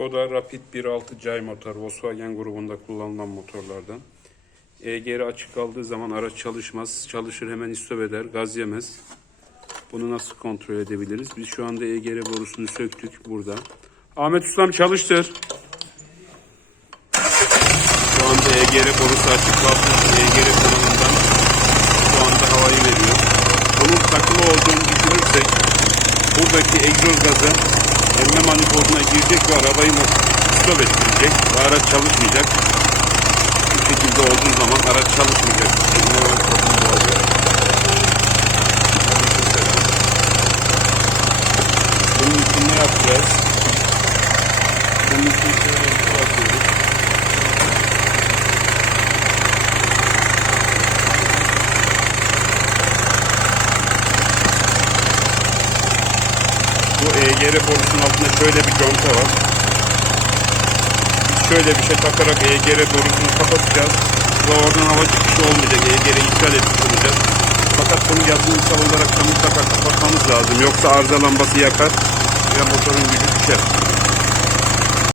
Skoda Rapid 1.6 Jay motor Volkswagen grubunda kullanılan motorlardan. EGR açık kaldığı zaman araç çalışmaz. Çalışır hemen istop eder. Gaz yemez. Bunu nasıl kontrol edebiliriz? Biz şu anda EGR borusunu söktük burada. Ahmet Ustam çalıştır. Şu anda EGR borusu açık için EGR kanalından şu anda havayı veriyor. Bunun takılı olduğunu düşünürsek buradaki egzoz gazı girecek ve arabayı stop ettirecek ve araç çalışmayacak. Bu şekilde olduğu zaman araç çalışmayacak. Eline. Bunun için ne yapacağız? Bunun için şöyle bir şey yapıyoruz. Bu EGR borusunun altında şöyle bir conta var. Şöyle bir şey takarak EGR borusunu kapatacağız. Ve oradan hava çıkışı olmayacak. EGR'i iptal etmiş. Fakat bunu yazılımsal olarak mutlaka kapatmamız lazım. Yoksa arıza lambası yakar ve motorun gücü düşer.